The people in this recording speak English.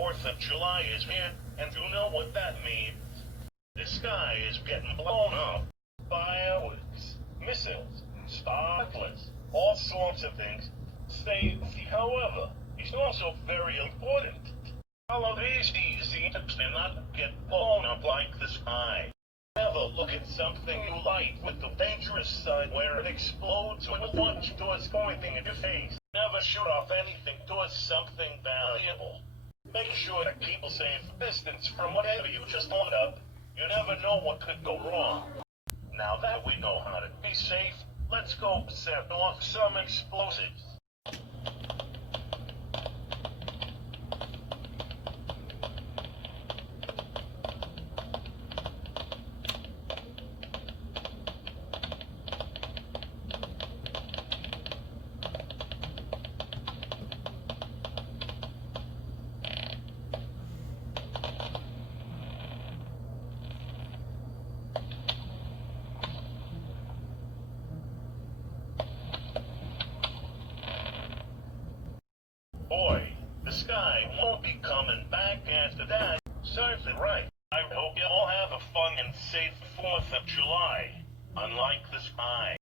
4th of July is here, and you know what that means. The sky is getting blown up. Fireworks, missiles, sparklers, all sorts of things. Safety, however, is also very important. Follow these easy tips and not get blown up like the sky. Never look at something you like with the dangerous side where it explodes when it launches towards pointing at your face. Never shoot off anything towards something valuable. Make sure to keep a safe distance from whatever you just loaded up. You never know what could go wrong. Now that we know how to be safe, let's go set off some explosives. Boy, the sky won't be coming back after that. Surf it right. I hope you all have a fun and safe 4th of July. Unlike the sky.